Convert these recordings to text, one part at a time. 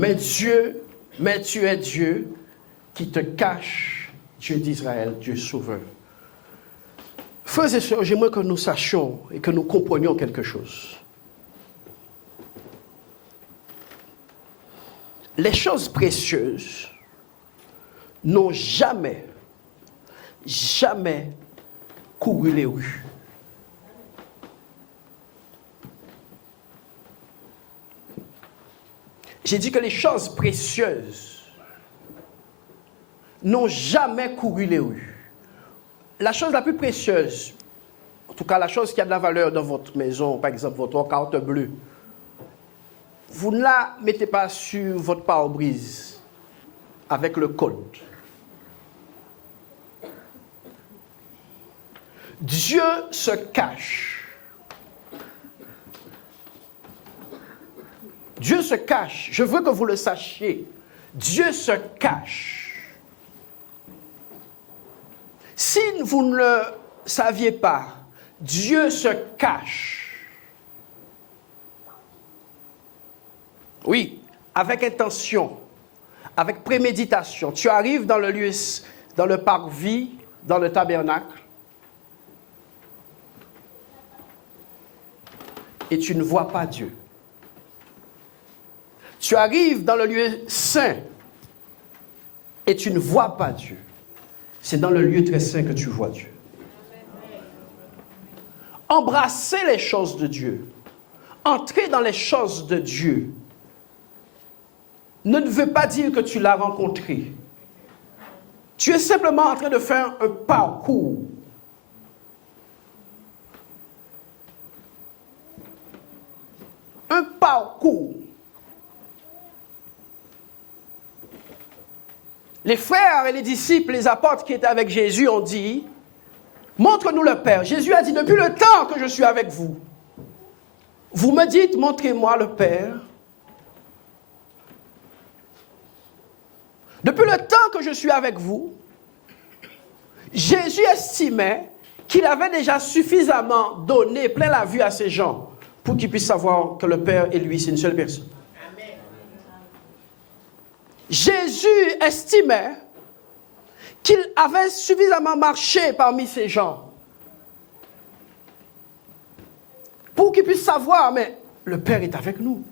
Mais tu es Dieu qui te cache, Dieu d'Israël, Dieu sauveur. Frères et sœurs, j'aimerais que nous sachions et que nous comprenions quelque chose. Les choses précieuses n'ont jamais couru les rues. J'ai dit que les choses précieuses n'ont jamais couru les rues. La chose la plus précieuse, en tout cas la chose qui a de la valeur dans votre maison, par exemple votre carte bleue, vous ne la mettez pas sur votre pare-brise avec le code. Dieu se cache. Dieu se cache. Je veux que vous le sachiez. Dieu se cache. Si vous ne le saviez pas, Dieu se cache. Oui, avec intention, avec préméditation. Tu arrives dans le lieu, dans le parvis, dans le tabernacle, et tu ne vois pas Dieu. Tu arrives dans le lieu saint et tu ne vois pas Dieu. C'est dans le lieu très saint que tu vois Dieu. Embrasser les choses de Dieu, entrer dans les choses de Dieu, ne veut pas dire que tu l'as rencontré. Tu es simplement en train de faire un parcours. Un parcours. Les frères et les disciples, les apôtres qui étaient avec Jésus ont dit, montre-nous le Père. Jésus a dit, depuis le temps que je suis avec vous, vous me dites, montrez-moi le Père. Depuis le temps que je suis avec vous, Jésus estimait qu'il avait déjà suffisamment donné plein la vue à ces gens pour qu'ils puissent savoir que le Père et lui, c'est une seule personne. Amen. Jésus estimait qu'il avait suffisamment marché parmi ces gens pour qu'ils puissent savoir, mais le Père est avec nous.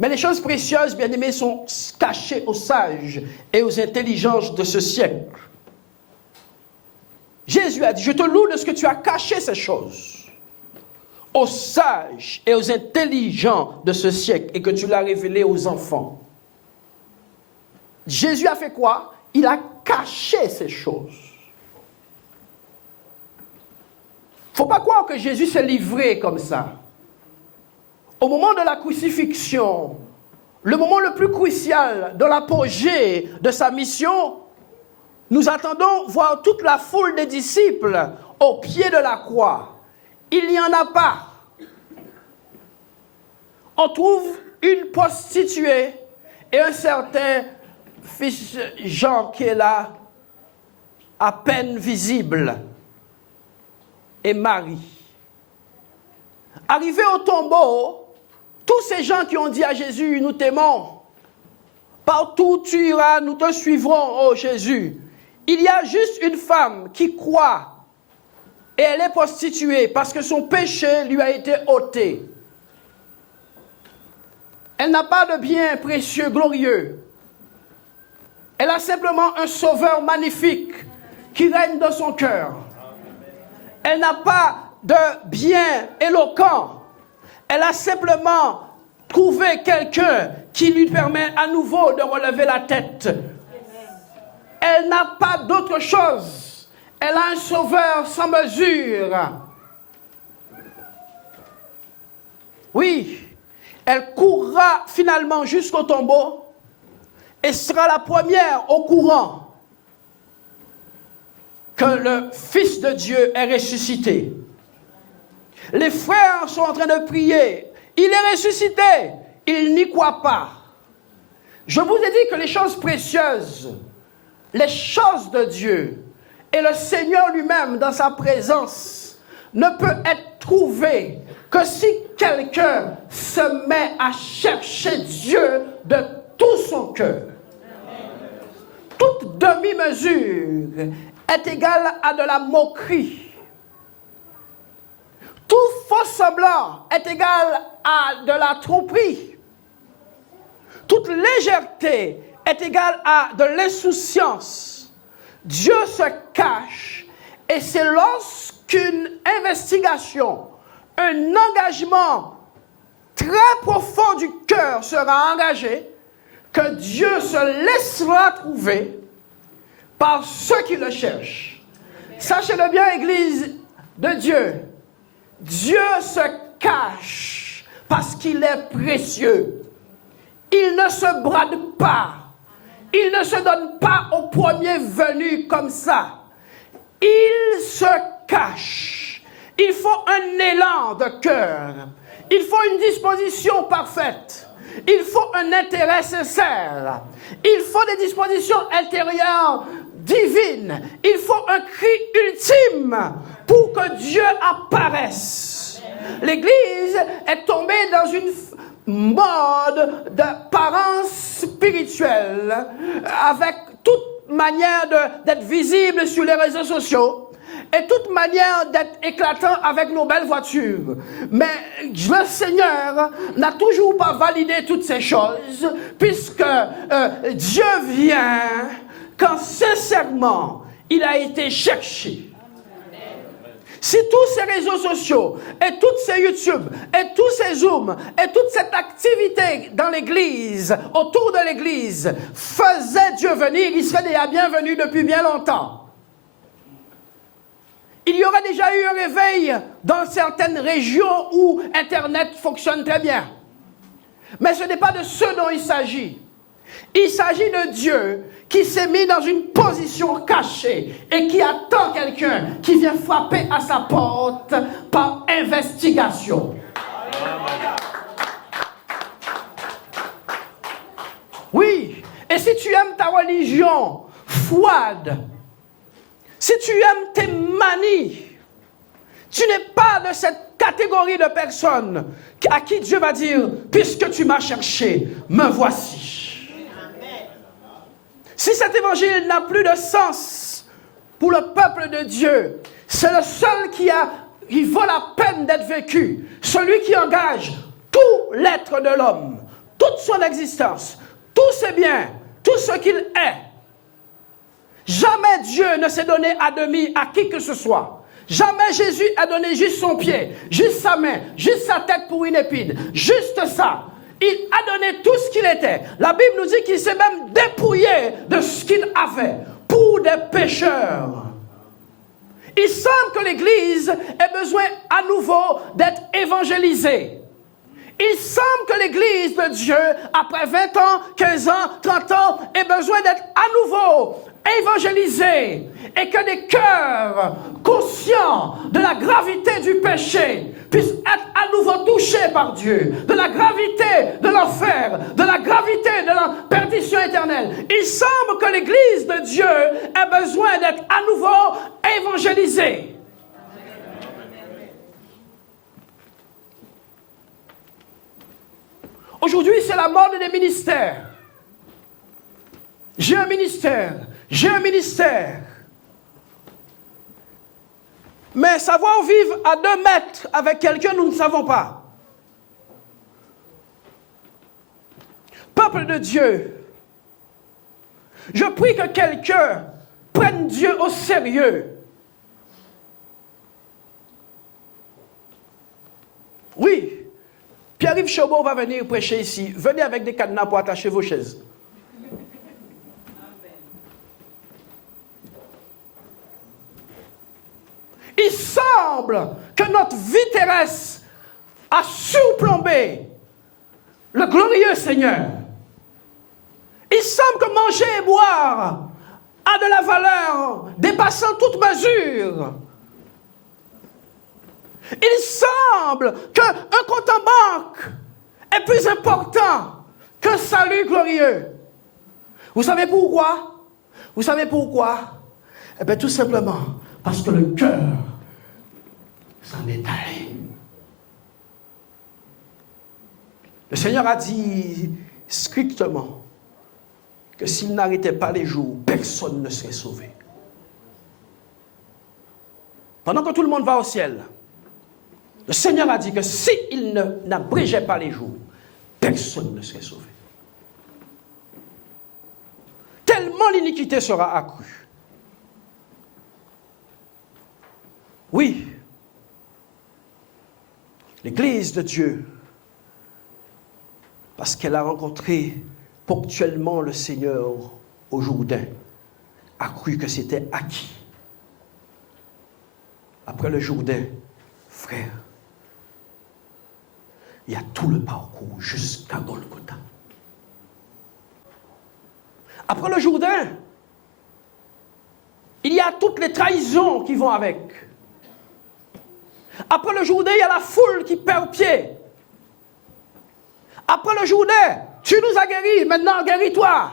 Mais les choses précieuses, bien-aimés, sont cachées aux sages et aux intelligences de ce siècle. Jésus a dit, je te loue de ce que tu as caché ces choses aux sages et aux intelligents de ce siècle et que tu l'as révélé aux enfants. Jésus a fait quoi? Il a caché ces choses. Il ne faut pas croire que Jésus s'est livré comme ça. Au moment de la crucifixion, le moment le plus crucial de l'apogée de sa mission, nous attendons voir toute la foule des disciples au pied de la croix. Il n'y en a pas. On trouve une prostituée et un certain fils Jean qui est là, à peine visible, et Marie. Arrivés au tombeau, tous ces gens qui ont dit à Jésus, nous t'aimons, partout où tu iras, nous te suivrons, oh Jésus. Il y a juste une femme qui croit et elle est prostituée parce que son péché lui a été ôté. Elle n'a pas de bien précieux, glorieux. Elle a simplement un sauveur magnifique qui règne dans son cœur. Elle n'a pas de bien éloquent. Elle a simplement trouvé quelqu'un qui lui permet à nouveau de relever la tête. Elle n'a pas d'autre chose. Elle a un sauveur sans mesure. Oui, elle courra finalement jusqu'au tombeau et sera la première au courant que le Fils de Dieu est ressuscité. Les frères sont en train de prier. Il est ressuscité. Ils n'y croient pas. Je vous ai dit que les choses précieuses, les choses de Dieu et le Seigneur lui-même dans sa présence ne peut être trouvé que si quelqu'un se met à chercher Dieu de tout son cœur, toute demi-mesure est égale à de la moquerie. Tout faux semblant est égal à de la tromperie. Toute légèreté est égale à de l'insouciance. Dieu se cache et c'est lorsqu'une investigation, un engagement très profond du cœur sera engagé que Dieu se laissera trouver par ceux qui le cherchent. Sachez-le bien, Église de Dieu, Dieu se cache parce qu'il est précieux. Il ne se brade pas. Il ne se donne pas au premier venu comme ça. Il se cache. Il faut un élan de cœur. Il faut une disposition parfaite. Il faut un intérêt sincère. Il faut des dispositions intérieures divines. Il faut un cri ultime pour que Dieu apparaisse. L'Église est tombée dans une mode d'apparence spirituelle avec toute manière d'être visible sur les réseaux sociaux et toute manière d'être éclatant avec nos belles voitures. Mais le Seigneur n'a toujours pas validé toutes ces choses puisque Dieu vient quand sincèrement il a été cherché. Si tous ces réseaux sociaux, et tous ces YouTube, et tous ces Zoom, et toute cette activité dans l'Église, autour de l'Église, faisait Dieu venir, il serait déjà bienvenu depuis bien longtemps. Il y aurait déjà eu un réveil dans certaines régions où Internet fonctionne très bien. Mais ce n'est pas de ce dont il s'agit. Il s'agit de Dieu qui s'est mis dans une position cachée et qui attend quelqu'un qui vient frapper à sa porte par investigation. Oui, et si tu aimes ta religion froide, si tu aimes tes manies, tu n'es pas de cette catégorie de personnes à qui Dieu va dire, puisque tu m'as cherché, me voici. Si cet évangile n'a plus de sens pour le peuple de Dieu, c'est le seul qui vaut la peine d'être vécu. Celui qui engage tout l'être de l'homme, toute son existence, tous ses biens, tout ce qu'il est. Jamais Dieu ne s'est donné à demi à qui que ce soit. Jamais Jésus a donné juste son pied, juste sa main, juste sa tête pour une épine. Juste ça. Il a donné tout ce qu'il était. La Bible nous dit qu'il s'est même dépouillé de ce qu'il avait pour des pécheurs. Il semble que l'Église ait besoin à nouveau d'être évangélisée. Il semble que l'Église de Dieu, après 20 ans, 15 ans, 30 ans, ait besoin d'être à nouveau évangélisée et que des cœurs conscients de la gravité du péché puissent être à nouveau touchés par Dieu, de la gravité de l'enfer, de la gravité de la perdition éternelle. Il semble que l'Église de Dieu ait besoin d'être à nouveau évangélisée. Aujourd'hui, c'est la mode des ministères. J'ai un ministère. J'ai un ministère. Mais savoir vivre à 2 mètres avec quelqu'un, nous ne savons pas. Peuple de Dieu, je prie que quelqu'un prenne Dieu au sérieux. Oui, Pierre-Yves Chobot va venir prêcher ici. Venez avec des cadenas pour attacher vos chaises. Il semble que notre vie terrestre a surplombé le glorieux Seigneur. Il semble que manger et boire a de la valeur dépassant toute mesure. Il semble qu'un compte en banque est plus important qu'un salut glorieux. Vous savez pourquoi? Vous savez pourquoi? Eh bien, tout simplement parce que le cœur s'en est allé. Le Seigneur a dit strictement que s'il n'arrêtait pas les jours, personne ne serait sauvé. Pendant que tout le monde va au ciel, le Seigneur a dit que s'il n'abrégeait pas les jours, personne ne serait sauvé. Tellement l'iniquité sera accrue. Oui, l'Église de Dieu, parce qu'elle a rencontré ponctuellement le Seigneur au Jourdain, a cru que c'était acquis. Après le Jourdain, frère, il y a tout le parcours jusqu'à Golgotha. Après le Jourdain, il y a toutes les trahisons qui vont avec. Après le Jourdain, il y a la foule qui perd pied. Après le Jourdain, tu nous as guéris, maintenant guéris-toi.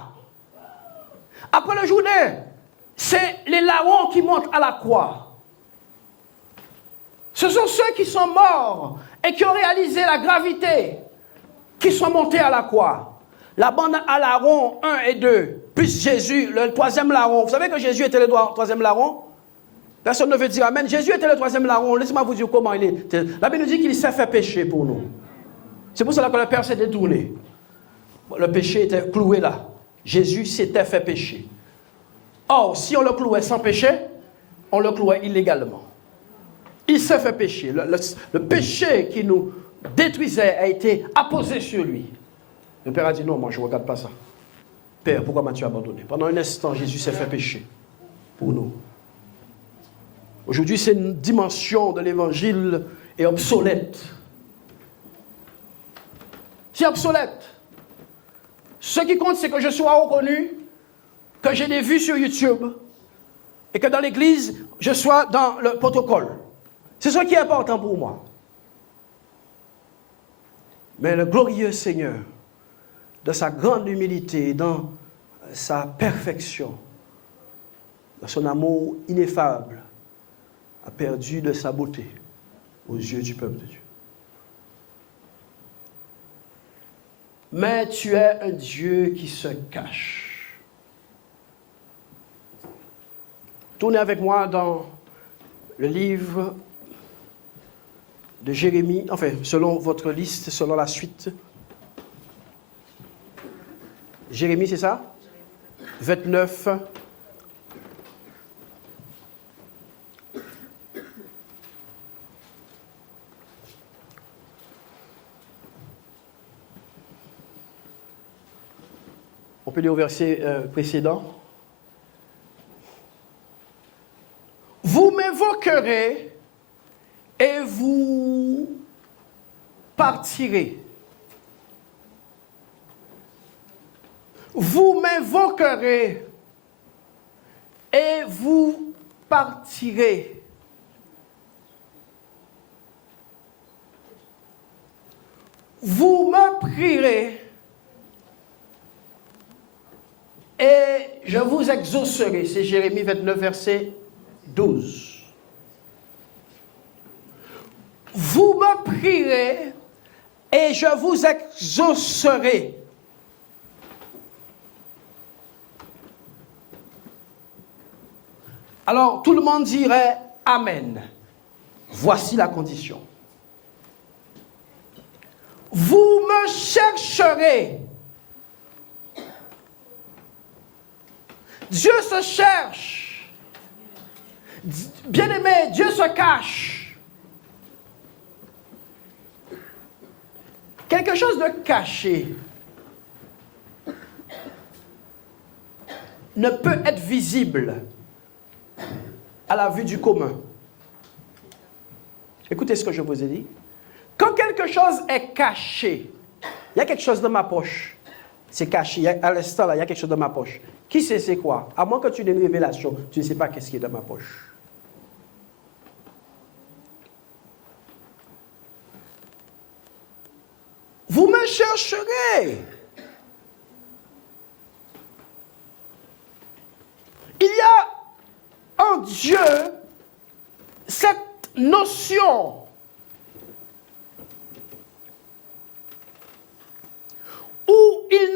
Après le Jourdain, c'est les larrons qui montent à la croix. Ce sont ceux qui sont morts et qui ont réalisé la gravité, qui sont montés à la croix. La bande à larrons 1 et 2, plus Jésus, le troisième larron. Vous savez que Jésus était le troisième larron? Personne ne veut dire amen. Jésus était le troisième larron. Laissez-moi vous dire comment il est. La Bible nous dit qu'il s'est fait pécher pour nous. C'est pour cela que le Père s'est détourné. Le péché était cloué là. Jésus s'était fait pécher. Or, si on le clouait sans péché, on le clouait illégalement. Il s'est fait pécher. Le péché qui nous détruisait a été apposé sur lui. Le Père a dit non, moi je ne regarde pas ça. Père, pourquoi m'as-tu abandonné? Pendant un instant, Jésus s'est fait pécher pour nous. Aujourd'hui, cette dimension de l'évangile est obsolète. C'est obsolète. Ce qui compte, c'est que je sois reconnu, que j'ai des vues sur YouTube et que dans l'église, je sois dans le protocole. C'est ce qui est important pour moi. Mais le glorieux Seigneur, dans sa grande humilité, dans sa perfection, dans son amour ineffable, a perdu de sa beauté aux yeux du peuple de Dieu. Mais tu es un Dieu qui se cache. Tournez avec moi dans le livre de Jérémie, enfin, selon votre liste, selon la suite. Jérémie, c'est ça? 29. On peut lire au verset précédent. Vous m'invoquerez et vous partirez. Vous m'invoquerez et vous partirez. Vous me prierez et je vous exaucerai. C'est Jérémie 29, verset 12. Vous me prierez et je vous exaucerai. Alors, tout le monde dirait Amen. Voici la condition. Vous me chercherez. Dieu se cherche. Bien-aimé, Dieu se cache. Quelque chose de caché ne peut être visible à la vue du commun. Écoutez ce que je vous ai dit. Quand quelque chose est caché, il y a quelque chose dans ma poche. C'est caché. À l'instant, là, il y a quelque chose dans ma poche. Qui sait c'est quoi? À moins que tu aies une révélation, tu ne sais pas qu'est-ce qui est dans ma poche. Vous me chercherez. Il y a en Dieu cette notion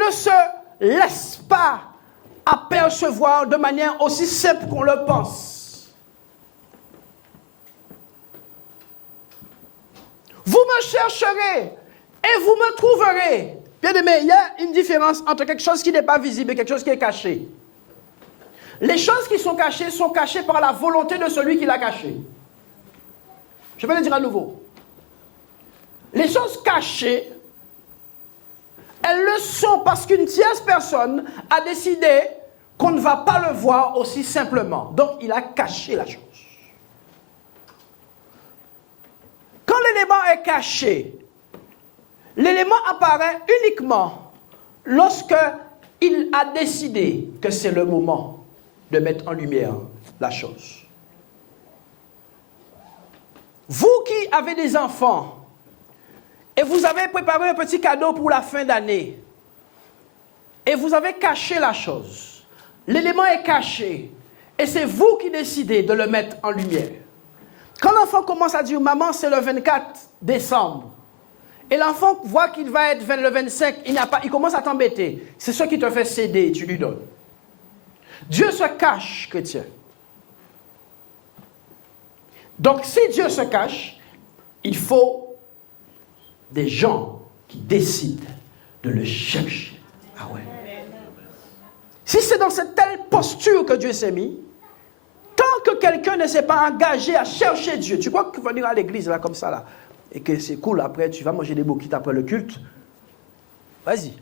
ne se laisse pas apercevoir de manière aussi simple qu'on le pense. Vous me chercherez et vous me trouverez. Bien aimé, il y a une différence entre quelque chose qui n'est pas visible et quelque chose qui est caché. Les choses qui sont cachées par la volonté de celui qui l'a caché. Je vais le dire à nouveau. Les choses cachées, elles le sont parce qu'une tierce personne a décidé qu'on ne va pas le voir aussi simplement. Donc, il a caché la chose. Quand l'élément est caché, l'élément apparaît uniquement lorsque il a décidé que c'est le moment de mettre en lumière la chose. Vous qui avez des enfants et vous avez préparé un petit cadeau pour la fin d'année et vous avez caché la chose, l'élément est caché et c'est vous qui décidez de le mettre en lumière. Quand l'enfant commence à dire « Maman, c'est le 24 décembre », et l'enfant voit qu'il va être le 25, il commence à t'embêter. C'est ce qui te fait céder, tu lui donnes. Dieu se cache, chrétien. Donc, si Dieu se cache, il faut des gens qui décident de le chercher. Ah ouais. Si c'est dans cette telle posture que Dieu s'est mis, tant que quelqu'un ne s'est pas engagé à chercher Dieu, tu crois que venir à l'église là comme ça là, et que c'est cool après, tu vas manger des bouquets après le culte, vas-y.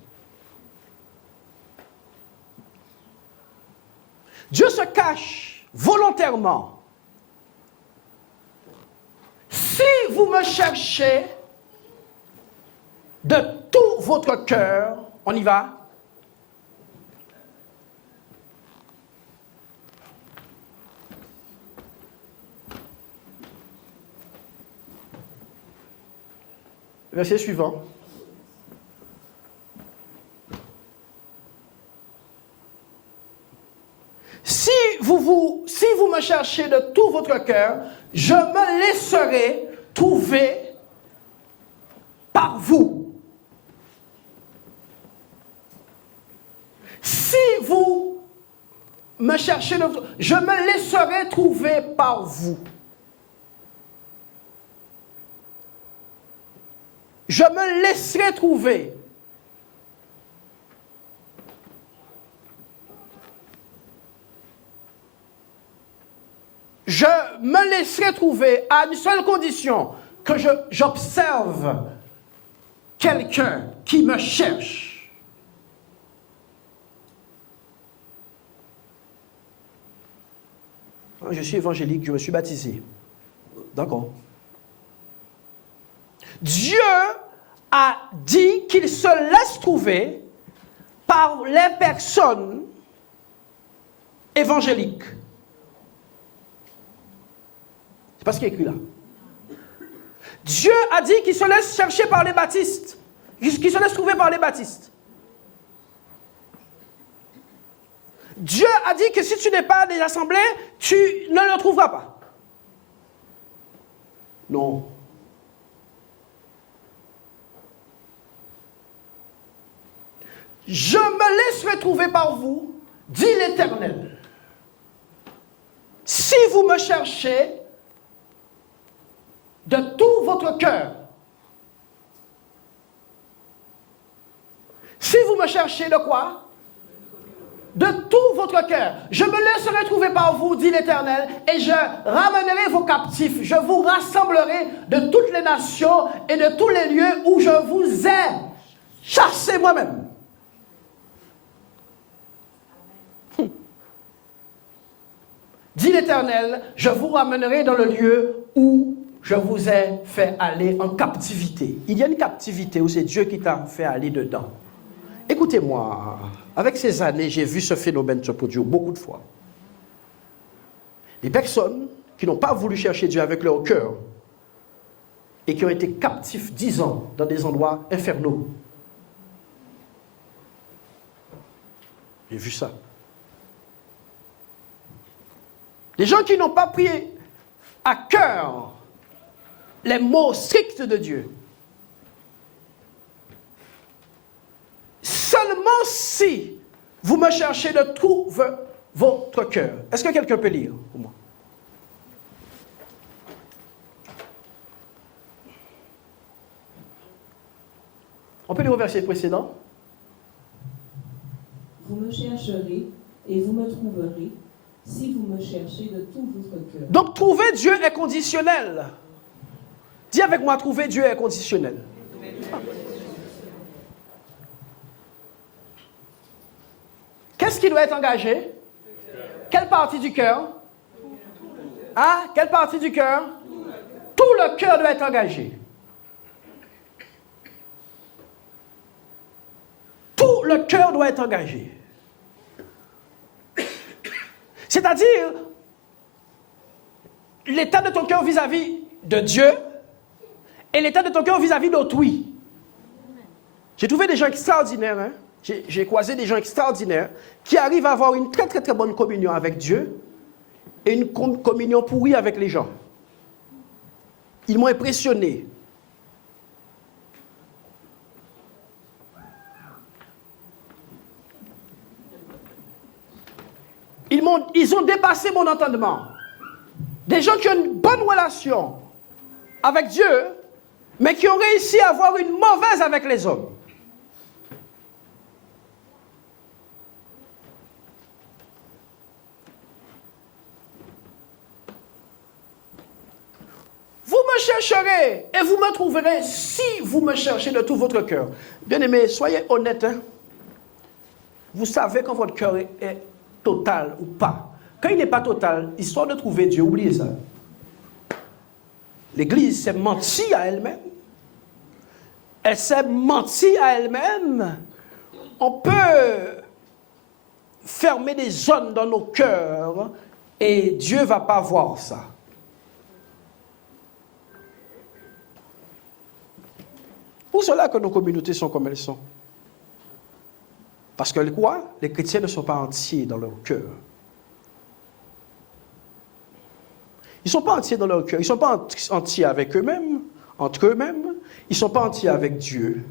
Dieu se cache volontairement. Si vous me cherchez de tout votre cœur, on y va. Verset suivant. Si vous me cherchez de tout votre cœur, je me laisserai trouver par vous. Si vous me cherchez, je me laisserai trouver par vous. Je me laisserai trouver. Je me laisserai trouver à une seule condition, que j'observe quelqu'un qui me cherche. Je suis évangélique, je me suis baptisé. D'accord. Dieu a dit qu'il se laisse trouver par les personnes évangéliques. C'est pas ce qui est écrit là. Dieu a dit qu'il se laisse chercher par les baptistes, qu'il se laisse trouver par les baptistes. Dieu a dit que si tu n'es pas des assemblées, tu ne le trouveras pas. Non. Je me laisserai trouver par vous, dit l'Éternel. Si vous me cherchez de tout votre cœur, si vous me cherchez de quoi? De tout votre cœur. Je me laisserai trouver par vous, dit l'Éternel, et je ramènerai vos captifs. Je vous rassemblerai de toutes les nations et de tous les lieux où je vous ai chassés moi-même. Dit l'Éternel, je vous ramènerai dans le lieu où je vous ai fait aller en captivité. Il y a une captivité où c'est Dieu qui t'a fait aller dedans. Écoutez-moi, avec ces années, j'ai vu ce phénomène se produire beaucoup de fois. Des personnes qui n'ont pas voulu chercher Dieu avec leur cœur et qui ont été captifs 10 ans dans des endroits infernaux. J'ai vu ça. Des gens qui n'ont pas pris à cœur les mots stricts de Dieu. Ça seulement si vous me cherchez de tout votre cœur. Est-ce que quelqu'un peut lire pour moi? On peut lire au verset précédent. Vous me chercherez et vous me trouverez si vous me cherchez de tout votre cœur. Donc, trouver Dieu est conditionnel. Dis avec moi, trouver Dieu est conditionnel. Qu'est-ce qui doit être engagé? Quelle partie du cœur? Hein? Quelle partie du cœur? Tout le cœur doit être engagé. Tout le cœur doit être engagé. C'est-à-dire, l'état de ton cœur vis-à-vis de Dieu et l'état de ton cœur vis-à-vis d'autrui. J'ai trouvé des gens extraordinaires, hein? J'ai croisé des gens extraordinaires qui arrivent à avoir une très très très bonne communion avec Dieu et une communion pourrie avec les gens. Ils m'ont impressionné. Ils ont dépassé mon entendement. Des gens qui ont une bonne relation avec Dieu, mais qui ont réussi à avoir une mauvaise avec les hommes. Vous me chercherez et vous me trouverez si vous me cherchez de tout votre cœur. Bien-aimés, soyez honnêtes. Hein? Vous savez quand votre cœur est total ou pas. Quand il n'est pas total, histoire de trouver Dieu, oubliez ça. L'Église s'est mentie à elle-même. Elle s'est mentie à elle-même. On peut fermer des zones dans nos cœurs et Dieu ne va pas voir ça. Pour cela que nos communautés sont comme elles sont. Parce que quoi? Les chrétiens ne sont pas entiers dans leur cœur. Ils ne sont pas entiers dans leur cœur. Ils ne sont pas entiers avec eux-mêmes, entre eux-mêmes. Ils ne sont pas entiers avec Dieu.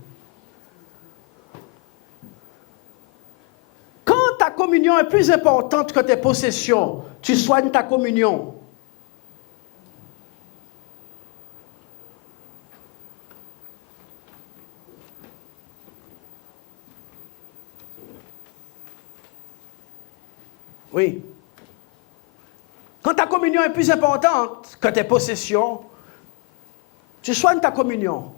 Quand ta communion est plus importante que tes possessions, tu soignes ta communion. Oui. Quand ta communion est plus importante que tes possessions, tu soignes ta communion.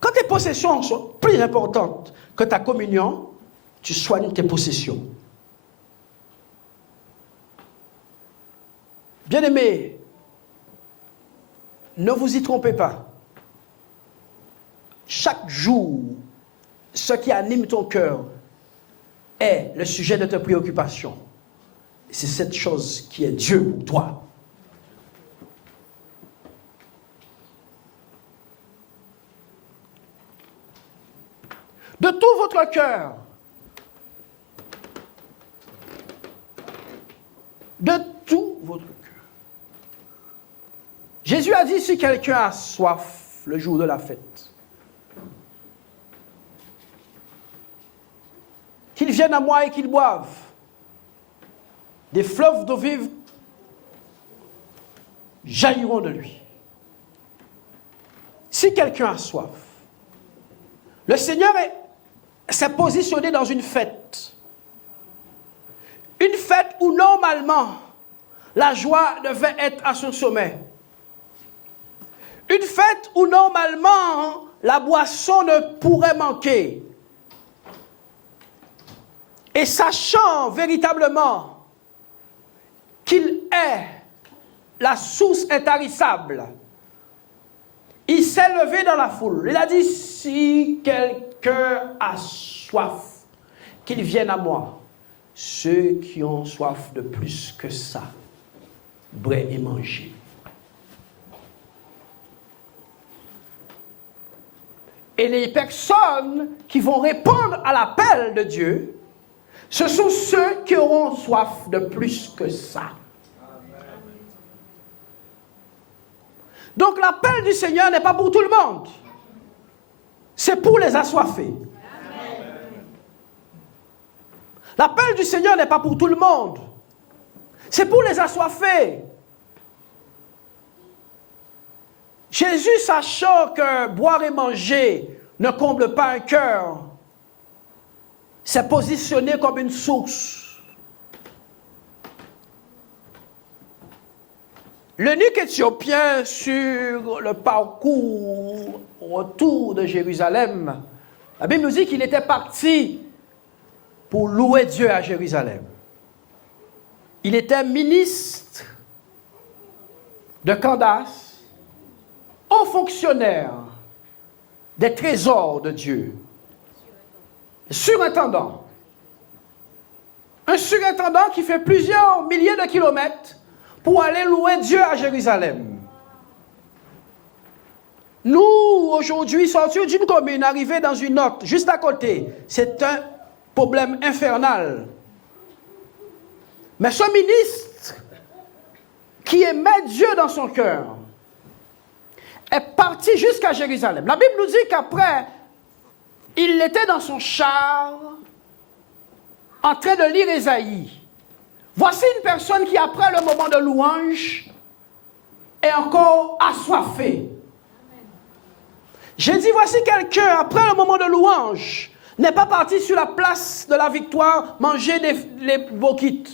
Quand tes possessions sont plus importantes que ta communion, tu soignes tes possessions. Bien-aimés, ne vous y trompez pas. Chaque jour, ce qui anime ton cœur est le sujet de tes préoccupations. C'est cette chose qui est Dieu pour toi. De tout votre cœur. De tout votre cœur. Jésus a dit, si quelqu'un a soif le jour de la fête, qu'il vienne à moi et qu'il boive. Des fleuves d'eau vive jailliront de lui. Si quelqu'un a soif, le Seigneur s'est positionné dans une fête. Une fête où normalement la joie devait être à son sommet. Une fête où normalement la boisson ne pourrait manquer. Et sachant véritablement qu'il est la source intarissable, il s'est levé dans la foule. Il a dit, si quelqu'un a soif, qu'il vienne à moi. Ceux qui ont soif de plus que ça, boire et manger. Et les personnes qui vont répondre à l'appel de Dieu, ce sont ceux qui auront soif de plus que ça. Donc l'appel du Seigneur n'est pas pour tout le monde. C'est pour les assoiffés. L'appel du Seigneur n'est pas pour tout le monde. C'est pour les assoiffés. Jésus, sachant que boire et manger ne comble pas un cœur, s'est positionné comme une source. L'eunuque éthiopien sur le parcours autour de Jérusalem, la Bible nous dit qu'il était parti pour louer Dieu à Jérusalem. Il était ministre de Candace, haut fonctionnaire des trésors de Dieu, surintendant. Un surintendant qui fait plusieurs milliers de kilomètres pour aller louer Dieu à Jérusalem. Nous, aujourd'hui, sortir d'une commune, arriver dans une autre, juste à côté, c'est un problème infernal. Mais ce ministre, qui aimait Dieu dans son cœur, est parti jusqu'à Jérusalem. La Bible nous dit qu'après, il était dans son char, en train de lire Ésaïe. Voici une personne qui, après le moment de louange, est encore assoiffée. J'ai dit, voici quelqu'un, après le moment de louange, n'est pas parti sur la place de la victoire manger les boquites.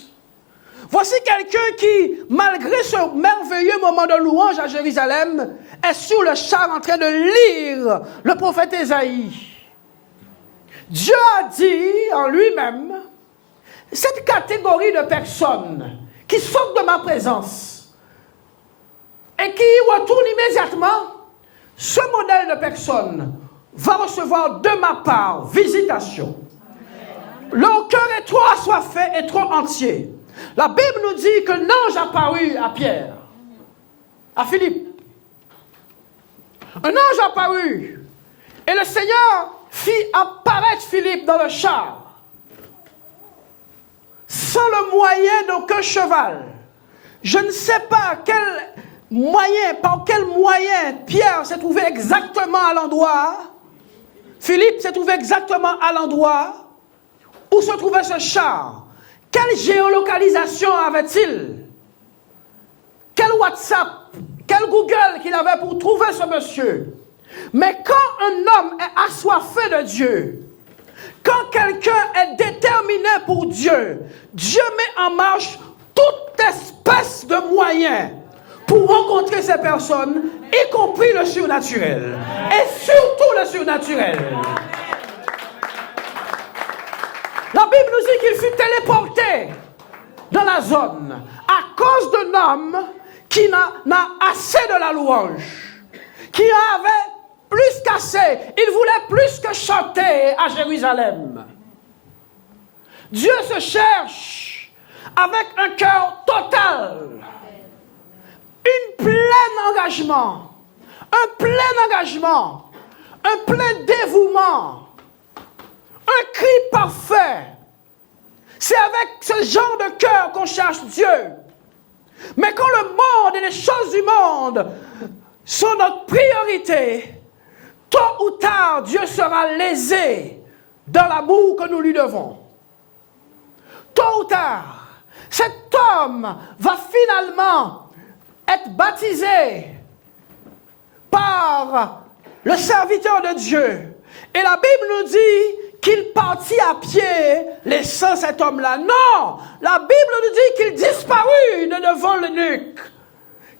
Voici quelqu'un qui, malgré ce merveilleux moment de louange à Jérusalem, est sur le char en train de lire le prophète Ésaïe. Dieu a dit en lui-même, cette catégorie de personnes qui sortent de ma présence et qui retournent immédiatement, ce modèle de personne va recevoir de ma part visitation. Leur cœur est trop assoiffé et trop entier. La Bible nous dit que l'ange apparut à Pierre, à Philippe. Un ange apparut et le Seigneur fit apparaître Philippe dans le char, sans le moyen d'aucun cheval. Je ne sais pas par quel moyen Pierre s'est trouvé exactement à l'endroit, Philippe s'est trouvé exactement à l'endroit où se trouvait ce char. Quelle géolocalisation avait-il? Quel WhatsApp, quel Google qu'il avait pour trouver ce monsieur? Mais quand un homme est assoiffé de Dieu, quand quelqu'un est déterminé pour Dieu, Dieu met en marche toute espèce de moyens pour rencontrer ces personnes, y compris le surnaturel. Et surtout le surnaturel. La Bible nous dit qu'il fut téléporté dans la zone à cause d'un homme qui n'a assez de la louange, qui avait plus qu'assez. Il voulait plus que chanter à Jérusalem. Dieu se cherche avec un cœur total, un plein dévouement, un cri parfait. C'est avec ce genre de cœur qu'on cherche Dieu. Mais quand le monde et les choses du monde sont notre priorité, tôt ou tard, Dieu sera lésé dans l'amour que nous lui devons. Tôt ou tard, cet homme va finalement être baptisé par le serviteur de Dieu. Et la Bible nous dit qu'il partit à pied, laissant cet homme-là. Non! La Bible nous dit qu'il disparut de devant l'eunuque.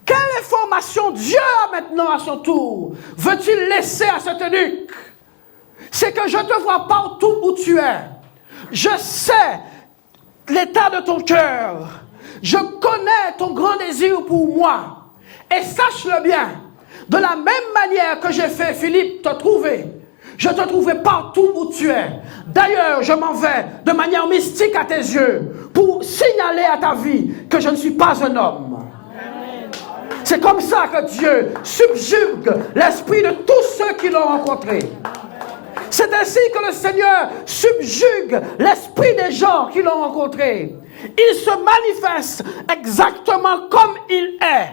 Quelle information Dieu a maintenant à son tour veut-il laisser à cet eunuque? C'est que je te vois partout où tu es. Je sais l'état de ton cœur. Je connais ton grand désir pour moi. Et sache-le bien, de la même manière que j'ai fait Philippe te trouver, je te trouverai partout où tu es. D'ailleurs, je m'en vais de manière mystique à tes yeux pour signaler à ta vie que je ne suis pas un homme. C'est comme ça que Dieu subjugue l'esprit de tous ceux qui l'ont rencontré. C'est ainsi que le Seigneur subjugue l'esprit des gens qui l'ont rencontré. Il se manifeste exactement comme il est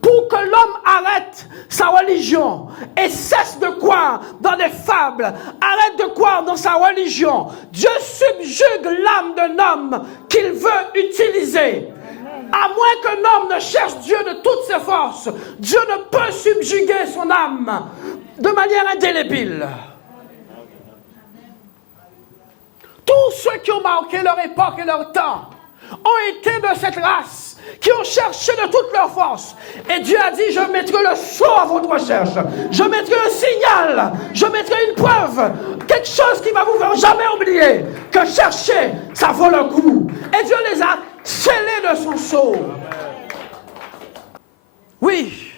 pour que l'homme arrête sa religion et cesse de croire dans des fables, arrête de croire dans sa religion. Dieu subjugue l'âme d'un homme qu'il veut utiliser. À moins qu'un homme ne cherche Dieu de toutes ses forces, Dieu ne peut subjuguer son âme de manière indélébile. Tous ceux qui ont marqué leur époque et leur temps ont été de cette race, qui ont cherché de toutes leurs forces. Et Dieu a dit, je mettrai le sceau à votre recherche. Je mettrai un signal. Je mettrai une preuve. Quelque chose qui va vous faire jamais oublier que chercher, ça vaut le coup. Et Dieu les a scellés de son sceau. Oui.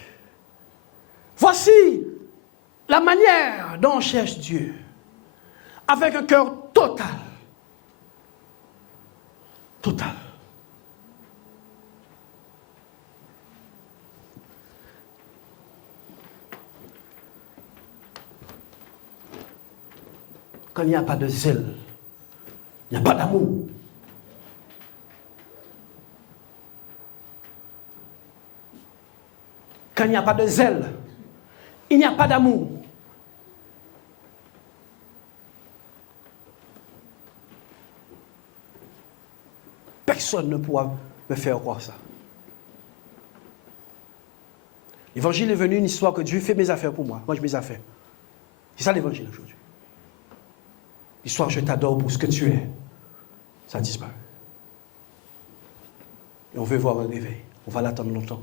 Voici la manière dont on cherche Dieu. Avec un cœur total. Total. Quand il n'y a pas de zèle, il n'y a pas d'amour. Quand il n'y a pas de zèle, il n'y a pas d'amour. Personne ne pourra me faire croire ça. L'évangile est venu une histoire que Dieu fait mes affaires pour moi. Moi, je mes affaires. C'est ça l'évangile aujourd'hui. L'histoire, je t'adore pour ce que tu es. Ça a disparu. Et on veut voir un réveil. On va l'attendre longtemps.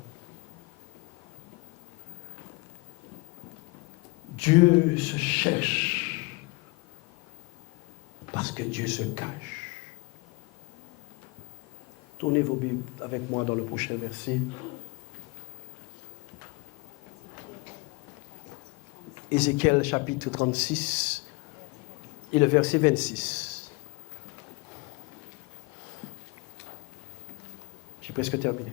Dieu se cherche parce que Dieu se cache. Tournez vos Bibles avec moi dans le prochain verset. Ézéchiel chapitre 36 et le verset 26. J'ai presque terminé.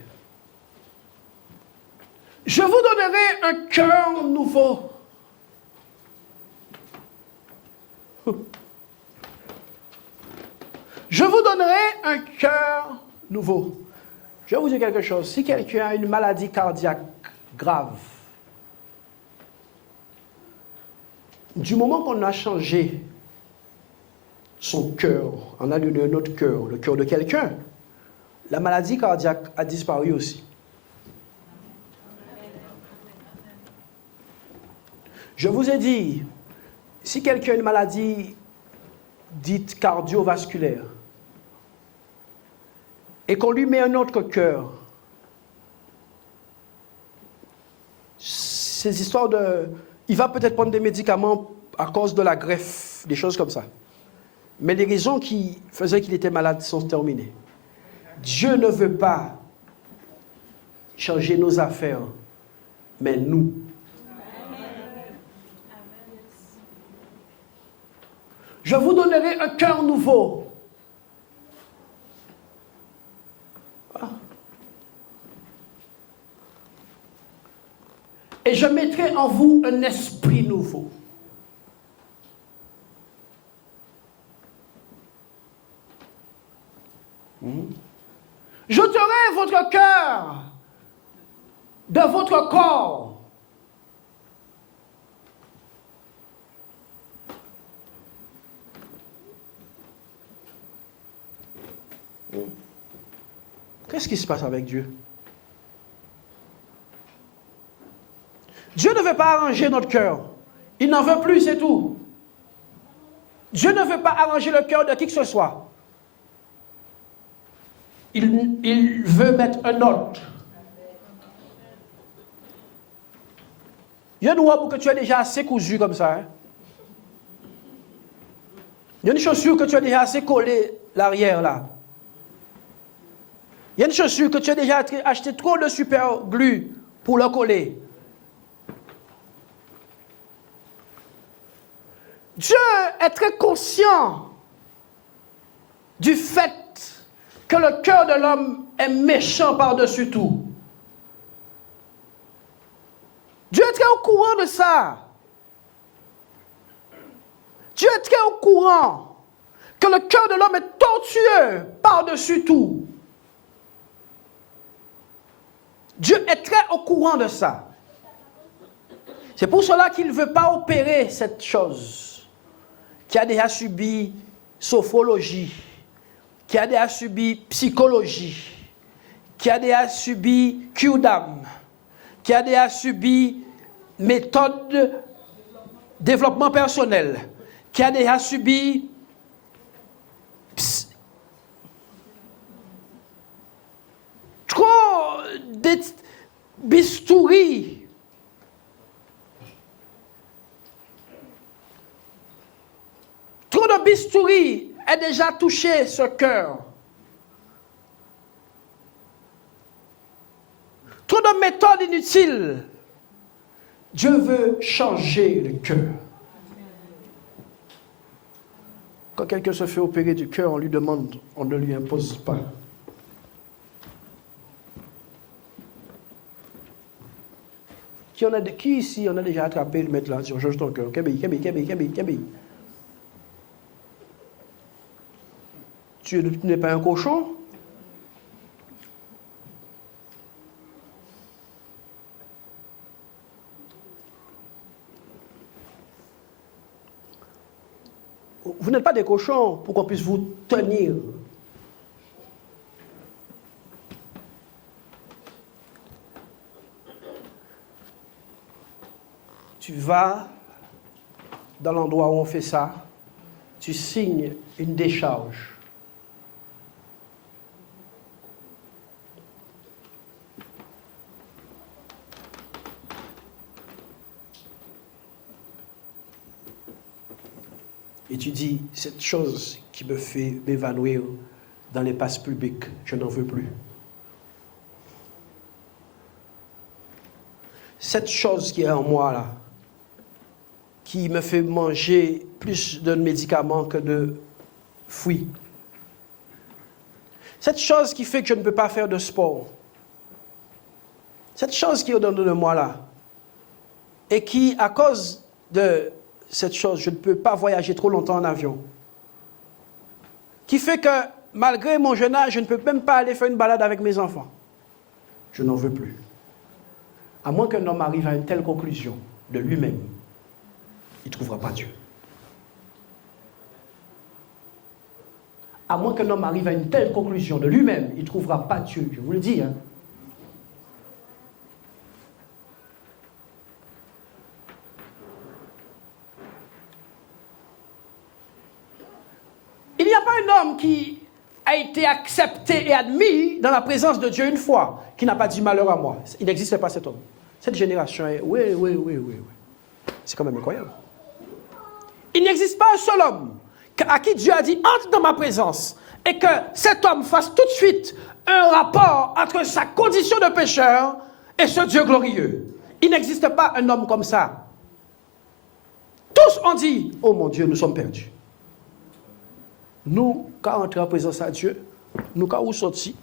Je vous donnerai un cœur nouveau. Je vous donnerai un cœur nouveau. Je vais vous dire quelque chose. Si quelqu'un a une maladie cardiaque grave, du moment qu'on a changé son cœur, on a donné un autre cœur, le cœur de quelqu'un, la maladie cardiaque a disparu aussi. Je vous ai dit, si quelqu'un a une maladie dite cardiovasculaire, et qu'on lui met un autre cœur, ces histoires de... Il va peut-être prendre des médicaments à cause de la greffe, des choses comme ça. Mais les raisons qui faisaient qu'il était malade sont terminées. Dieu ne veut pas changer nos affaires, mais nous. Je vous donnerai un cœur nouveau. Et je mettrai en vous un esprit nouveau. J'ôterai votre cœur de votre corps. Qu'est-ce qui se passe avec Dieu? Dieu ne veut pas arranger notre cœur. Il n'en veut plus, c'est tout. Dieu ne veut pas arranger le cœur de qui que ce soit. Il veut mettre un autre. Il y a une robe que tu as déjà assez cousue comme ça. Hein? Il y a une chaussure que tu as déjà assez collée l'arrière là. Il y a une chaussure que tu as déjà acheté trop de super glue pour le coller. Dieu est très conscient du fait que le cœur de l'homme est méchant par-dessus tout. Dieu est très au courant de ça. Dieu est très au courant que le cœur de l'homme est tortueux par-dessus tout. Dieu est très au courant de ça. C'est pour cela qu'il ne veut pas opérer cette chose qui a déjà subi sophrologie, qui a déjà subi psychologie, qui a déjà subi cure d'âme, qui a déjà subi méthode développement personnel, qui a déjà subi trop de bistouri. Trop de bistouri a déjà touché ce cœur. Trop de méthodes inutiles. Dieu veut changer le cœur. Quand quelqu'un se fait opérer du cœur, on lui demande, on ne lui impose pas. Qui ici on a déjà attrapé le mettre là, on change ton cœur. Kébé. Tu n'es pas un cochon? Vous n'êtes pas des cochons pour qu'on puisse vous tenir. Tu vas dans l'endroit où on fait ça, tu signes une décharge. Et tu dis, cette chose qui me fait m'évanouir dans l'espace public, je n'en veux plus. Cette chose qui est en moi là, qui me fait manger plus de médicaments que de fruits. Cette chose qui fait que je ne peux pas faire de sport. Cette chose qui est au-dedans de moi là, et qui, à cause de cette chose, je ne peux pas voyager trop longtemps en avion. Qui fait que, malgré mon jeune âge, je ne peux même pas aller faire une balade avec mes enfants. Je n'en veux plus. À moins qu'un homme arrive à une telle conclusion de lui-même, il ne trouvera pas Dieu. À moins qu'un homme arrive à une telle conclusion de lui-même, il ne trouvera pas Dieu. Je vous le dis, hein. Il n'y a pas un homme qui a été accepté et admis dans la présence de Dieu une fois, qui n'a pas dit malheur à moi. Il n'existait pas cet homme. Cette génération est... Oui. C'est quand même incroyable. Il n'existe pas un seul homme à qui Dieu a dit entre dans ma présence et que cet homme fasse tout de suite un rapport entre sa condition de pécheur et ce Dieu glorieux. Il n'existe pas un homme comme ça. Tous ont dit, oh mon Dieu, nous sommes perdus. Nous, quand on entre en présence à Dieu, nous, quand on sortit,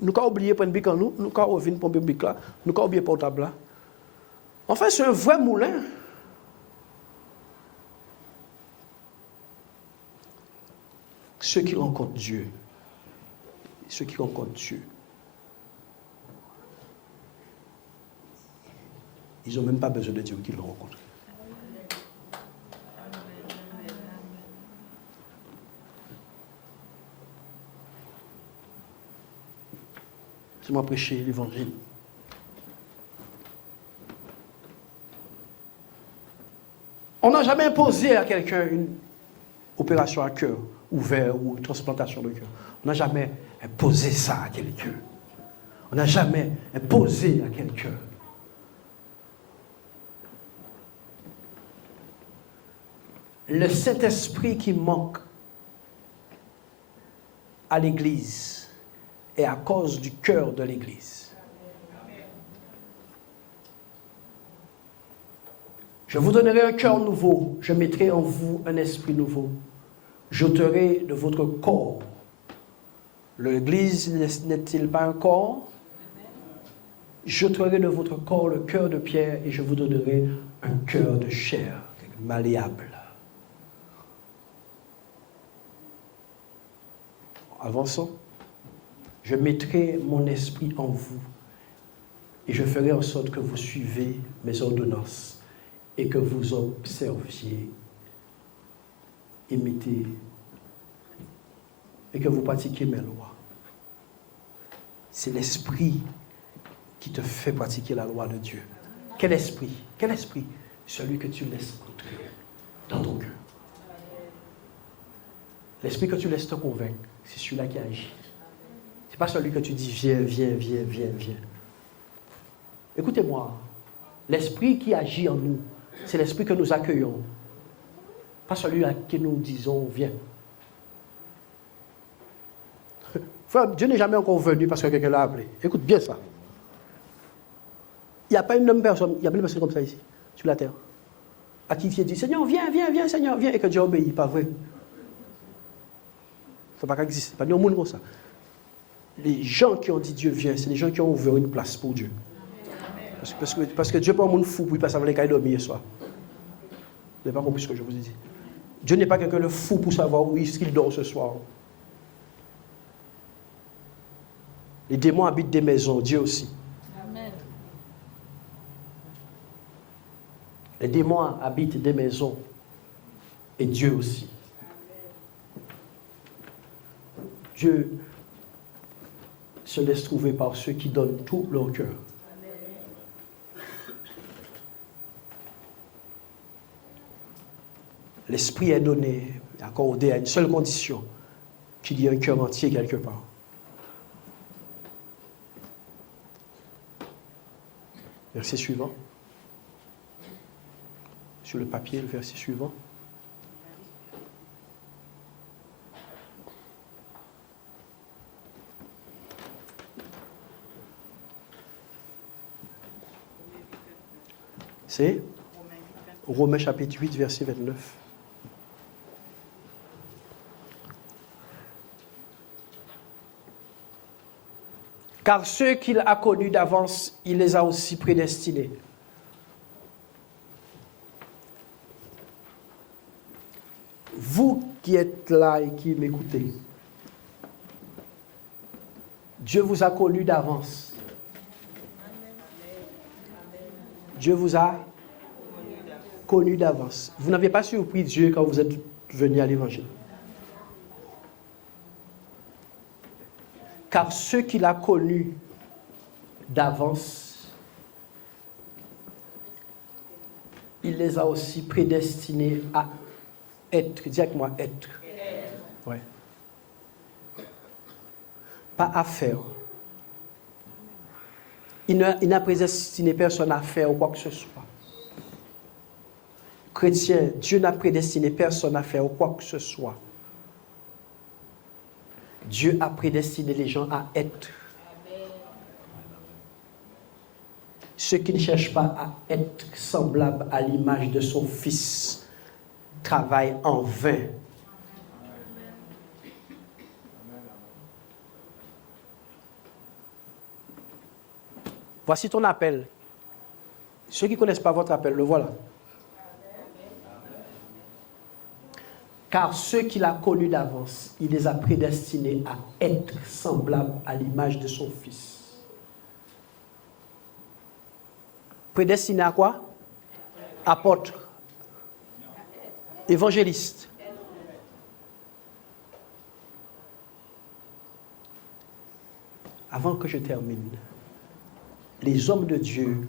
nous, quand on oublie de prendre bic en nous, quand on vient prendre bic là, nous, quand on oublie le portable là. En fait, c'est un vrai moulin. Ceux qui rencontrent Dieu, ils n'ont même pas besoin de dire qu'ils l'ont rencontré. C'est moi prêcher l'évangile. On n'a jamais imposé à quelqu'un une opération à cœur ouvert ou une transplantation de cœur. On n'a jamais imposé ça à quelqu'un. On n'a jamais imposé à quelqu'un. Le Saint-Esprit qui manque à l'Église est à cause du cœur de l'Église. Je vous donnerai un cœur nouveau, je mettrai en vous un esprit nouveau. J'ôterai de votre corps. L'Église n'est-il pas un corps? J'ôterai de votre corps le cœur de pierre et je vous donnerai un cœur de chair, malléable. Avançons. Je mettrai mon esprit en vous Et je ferai en sorte que vous suivez mes ordonnances et que vous observiez, imitez et que vous pratiquiez mes lois. C'est l'esprit qui te fait pratiquer la loi de Dieu. Quel esprit? Quel esprit? Celui que tu laisses entrer dans ton cœur. L'esprit que tu laisses te convaincre, c'est celui-là qui agit. Ce n'est pas celui que tu dis viens, viens, viens, viens, viens. Écoutez-moi, l'esprit qui agit en nous, c'est l'esprit que nous accueillons. Pas celui à qui nous disons viens. Frère, Dieu n'est jamais encore venu parce que quelqu'un l'a appelé. Écoute bien ça. Il n'y a pas une même personne, il y a pas une personne comme ça ici, sur la terre, à qui Dieu dit Seigneur, viens, viens, viens, Seigneur, viens, et que Dieu obéit. Pas vrai. Ça ne peut pas exister. Pas de monde comme ça. Les gens qui ont dit Dieu vient, c'est les gens qui ont ouvert une place pour Dieu. Parce que Dieu n'est pas un monde fou pour y passer avec les cailles dormir hier soir. Vous n'avez pas compris ce que je vous ai dit. Dieu n'est pas quelqu'un de fou pour savoir où est-ce qu'il dort ce soir. Les démons habitent des maisons, Dieu aussi. Amen. Les démons habitent des maisons et Dieu aussi. Dieu se laisse trouver par ceux qui donnent tout leur cœur. L'esprit est donné, accordé à une seule condition, qu'il y ait un cœur entier quelque part. Verset suivant. Sur le papier, le verset suivant. C'est Romains chapitre 8, verset 29. Car ceux qu'il a connus d'avance, il les a aussi prédestinés. Vous qui êtes là et qui m'écoutez, Dieu vous a connus d'avance. Dieu vous a connus d'avance. Vous n'avez pas surpris Dieu quand vous êtes venu à l'évangile. Car ceux qu'il a connus d'avance, il les a aussi prédestinés à être. Dis avec moi, être. Ouais. Pas à faire. Il n'a prédestiné personne à faire ou quoi que ce soit. Chrétien, Dieu n'a prédestiné personne à faire ou quoi que ce soit. Dieu a prédestiné les gens à être. Ceux qui ne cherchent pas à être semblables à l'image de son Fils travaillent en vain. Voici ton appel. Ceux qui ne connaissent pas votre appel, le voilà. Car ceux qu'il a connus d'avance, il les a prédestinés à être semblables à l'image de son Fils. Prédestiné à quoi? Apôtre, évangéliste. Avant que je termine, les hommes de Dieu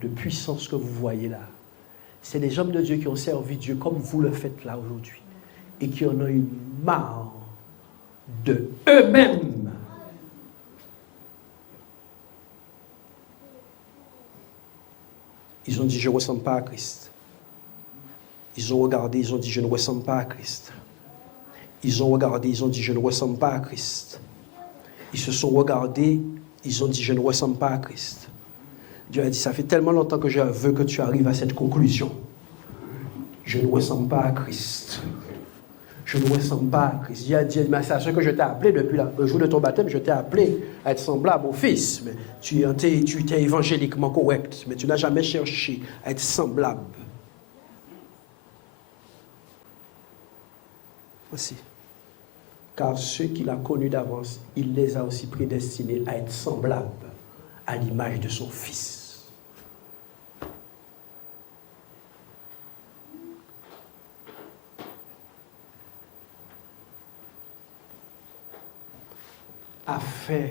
de puissance que vous voyez là, c'est les hommes de Dieu qui ont servi Dieu comme vous le faites là aujourd'hui et qui en ont eu marre de eux-mêmes. Ils ont dit, je ne ressemble pas à Christ. Ils ont regardé, ils ont dit, je ne ressemble pas à Christ. Ils ont regardé, ils ont dit, je ne ressemble pas à Christ. Ils se sont regardés, ils ont dit, je ne ressemble pas à Christ. Dieu a dit, ça fait tellement longtemps que je veux que tu arrives à cette conclusion. Je ne ressemble pas à Christ. Je ne ressemble pas à Christ. Dieu a dit, mais c'est à ce que je t'ai appelé depuis le jour de ton baptême, je t'ai appelé à être semblable au Fils. Mais tu étais évangéliquement correct, mais tu n'as jamais cherché à être semblable. Voici. Car ceux qu'il a connus d'avance, il les a aussi prédestinés à être semblables à l'image de son Fils. Afin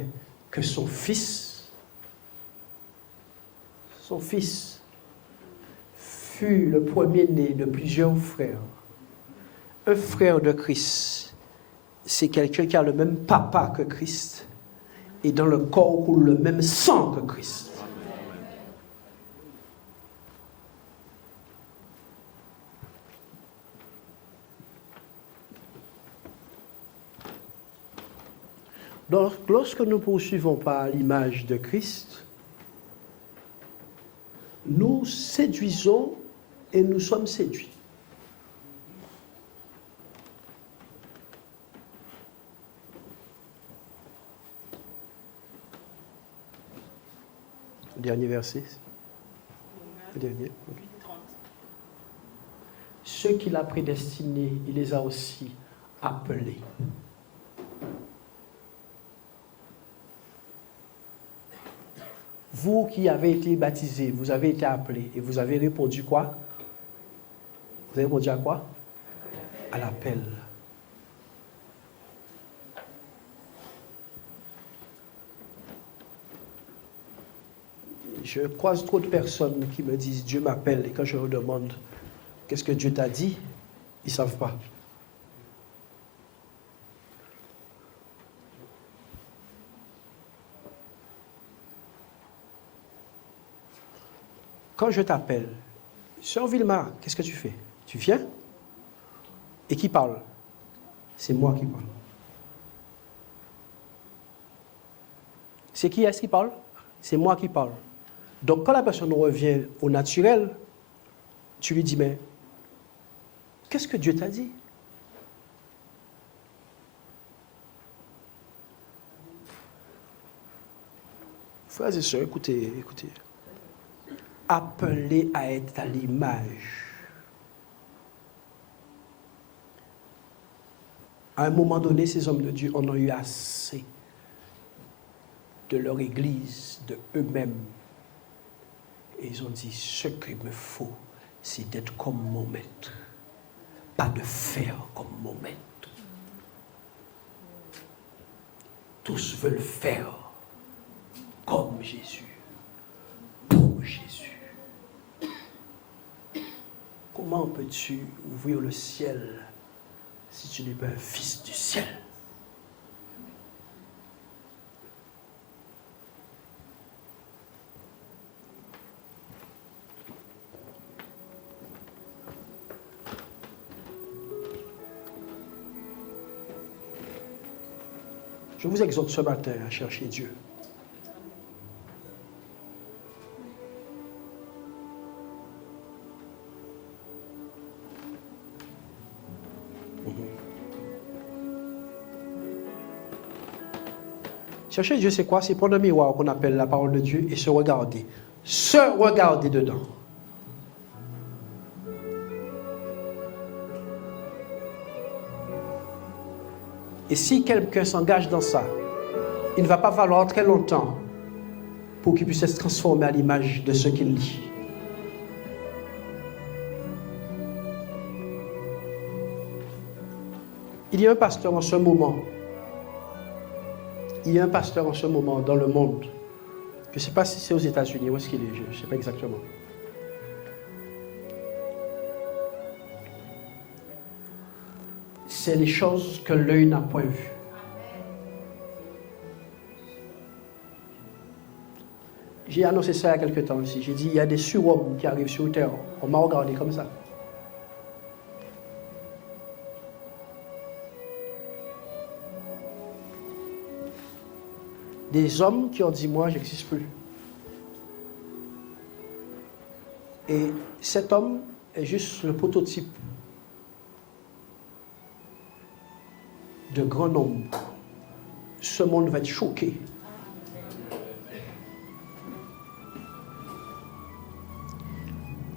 que son Fils fut le premier-né de plusieurs frères. Un frère de Christ, c'est quelqu'un qui a le même papa que Christ et dans le corps coule le même sang que Christ. Donc, lorsque nous poursuivons par l'image de Christ, nous séduisons et nous sommes séduits. Dernier verset. Le dernier. Okay. Ceux qu'il a prédestinés, il les a aussi appelés. Vous qui avez été baptisés, vous avez été appelés et vous avez répondu quoi? Vous avez répondu à quoi? À l'appel. Je croise trop de personnes qui me disent Dieu m'appelle et quand je leur demande qu'est-ce que Dieu t'a dit, ils ne savent pas. Quand je t'appelle, Sœur Vilma, qu'est-ce que tu fais? Tu viens? Et qui parle? C'est moi qui parle. C'est qui est-ce qui parle? C'est moi qui parle. Donc quand la personne revient au naturel, tu lui dis, mais qu'est-ce que Dieu t'a dit? Frères et sœurs, écoutez. Appelés à être à l'image. À un moment donné, ces hommes de Dieu en ont eu assez de leur église, de eux-mêmes. Et ils ont dit, ce qu'il me faut, c'est d'être comme mon maître, pas de faire comme mon maître. Tous veulent faire comme Jésus, pour Jésus. Comment peux-tu ouvrir le ciel si tu n'es pas un fils du ciel? Je vous exhorte ce matin à chercher Dieu. Chercher Dieu, c'est quoi? C'est prendre un miroir qu'on appelle la parole de Dieu et se regarder. Se regarder dedans. Et si quelqu'un s'engage dans ça, il ne va pas falloir très longtemps pour qu'il puisse se transformer à l'image de ce qu'il lit. Il y a un pasteur en ce moment. Il y a un pasteur en ce moment dans le monde. Je ne sais pas si c'est aux États-Unis, où est-ce qu'il est, je ne sais pas exactement. C'est les choses que l'œil n'a point vues. J'ai annoncé ça il y a quelque temps aussi. J'ai dit, il y a des surhommes qui arrivent sur terre. On m'a regardé comme ça. Des hommes qui ont dit, moi, je n'existe plus. Et cet homme est juste le prototype de grand nombre. Ce monde va être choqué.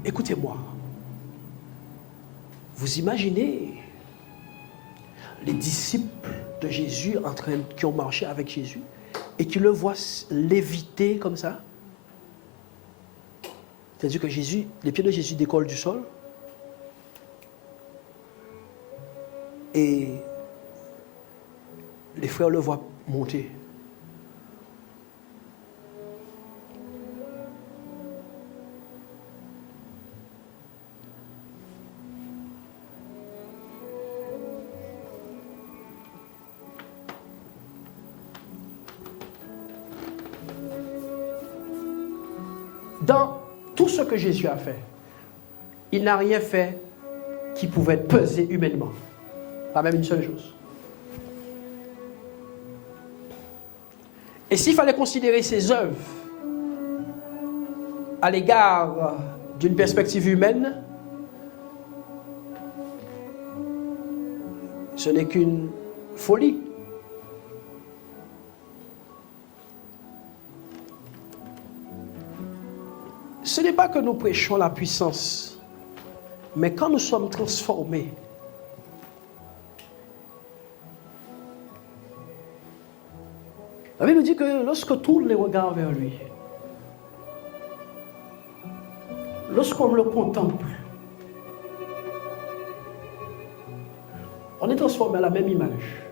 Écoutez-moi. Vous imaginez les disciples de Jésus qui ont marché avec Jésus et qui le voient léviter comme ça. C'est-à-dire que les pieds de Jésus décollent du sol et les frères le voient monter. Dans tout ce que Jésus a fait, il n'a rien fait qui pouvait peser humainement. Pas même une seule chose. Et s'il fallait considérer ses œuvres à l'égard d'une perspective humaine, ce n'est qu'une folie. Ce n'est pas que nous prêchons la puissance, mais quand nous sommes transformés, la Bible nous dit que lorsque tourne les regards vers lui, lorsqu'on le contemple, on est transformé à la même image.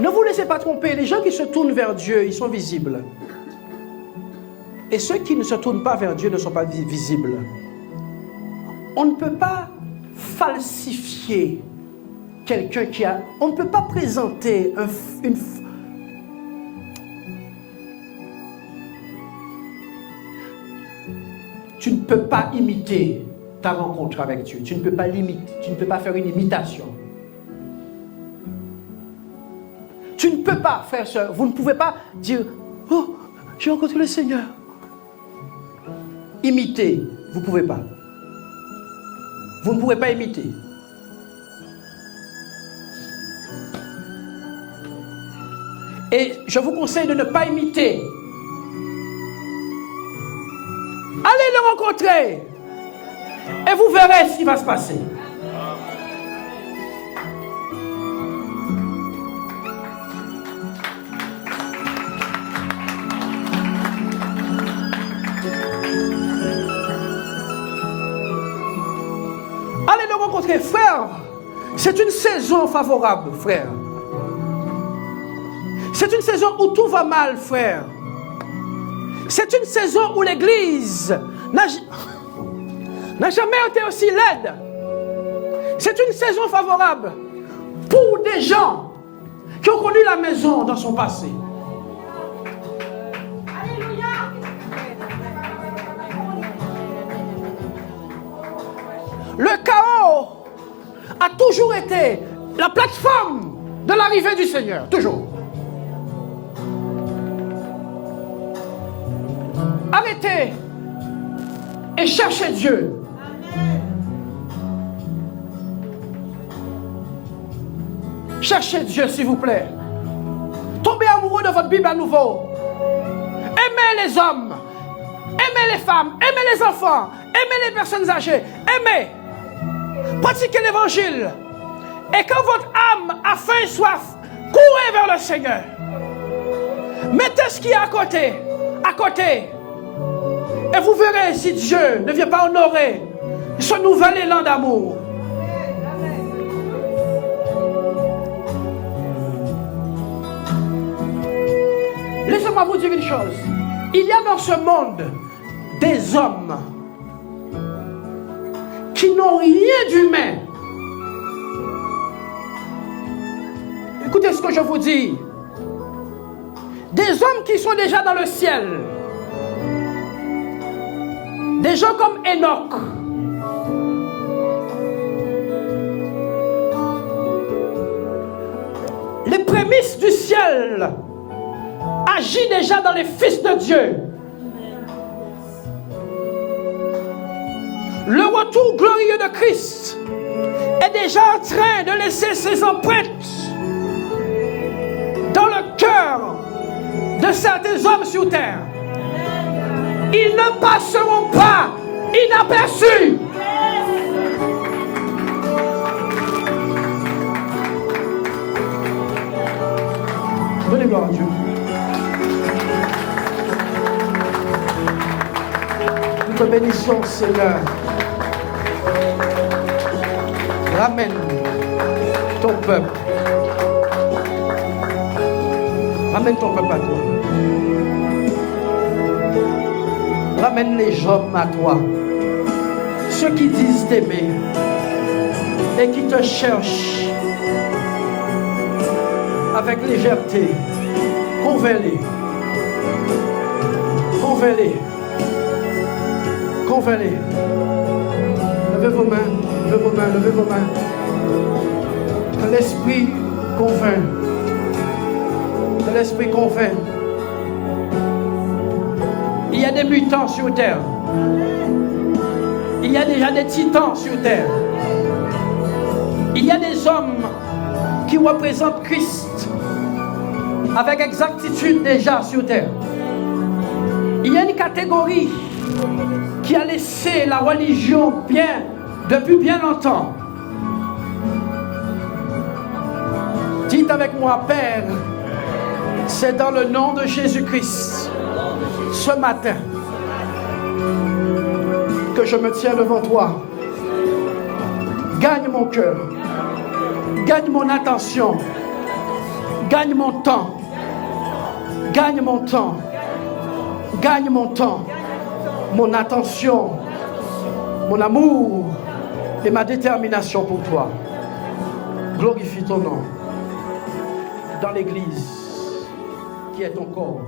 Ne vous laissez pas tromper, les gens qui se tournent vers Dieu, ils sont visibles. Et ceux qui ne se tournent pas vers Dieu ne sont pas visibles. On ne peut pas falsifier quelqu'un qui a... On ne peut pas présenter une... Tu ne peux pas imiter ta rencontre avec Dieu. Tu ne peux pas l'imiter. Tu ne peux pas faire une imitation. Tu ne peux pas, frère, soeur, vous ne pouvez pas dire « Oh, j'ai rencontré le Seigneur ». Imiter, vous ne pouvez pas. Vous ne pouvez pas imiter. Et je vous conseille de ne pas imiter. Allez le rencontrer et vous verrez ce qui va se passer. Allez le rencontrer, frère. C'est une saison favorable, frère. C'est une saison où tout va mal, frère. C'est une saison où l'Église n'a jamais été aussi laide. C'est une saison favorable pour des gens qui ont connu la maison dans son passé. Le chaos a toujours été la plateforme de l'arrivée du Seigneur, toujours. Arrêtez et cherchez Dieu. Cherchez Dieu, s'il vous plaît. Tombez amoureux de votre Bible à nouveau. Aimez les hommes, aimez les femmes, aimez les enfants, aimez les personnes âgées, aimez. Pratiquez l'évangile. Et quand votre âme a faim et soif, courez vers le Seigneur. Mettez ce qui est à côté. Et vous verrez si Dieu ne vient pas honorer ce nouvel élan d'amour. Laissez-moi vous dire une chose. Il y a dans ce monde des hommes qui n'ont rien d'humain. Écoutez ce que je vous dis. Des hommes qui sont déjà dans le ciel. Des gens comme Enoch. Les prémices du ciel agissent déjà dans les fils de Dieu. Le retour glorieux de Christ est déjà en train de laisser ses empreintes dans le cœur de certains hommes sur terre. Ils ne passeront pas inaperçus. Donnez gloire à Dieu. Nous te bénissons, Seigneur. Ramène ton peuple. Ramène ton peuple à toi. Ramène les hommes à toi. Ceux qui disent t'aimer et qui te cherchent avec légèreté. Convainc-les. Convainc-les. Convainc-les. Levez vos mains, levez vos mains, levez vos mains. Que l'Esprit convainc. Que l'Esprit convainc. Il y a des mutants sur terre. Il y a déjà des titans sur terre. Il y a des hommes qui représentent Christ avec exactitude déjà sur terre. Il y a une catégorie qui a laissé la religion depuis bien longtemps. Dites avec moi, Père, c'est dans le nom de Jésus-Christ, ce matin, que je me tiens devant toi. Gagne mon cœur, gagne mon attention, gagne mon temps, gagne mon temps, gagne mon temps, mon attention, mon amour et ma détermination pour toi. Glorifie ton nom dans l'Église qui est ton corps.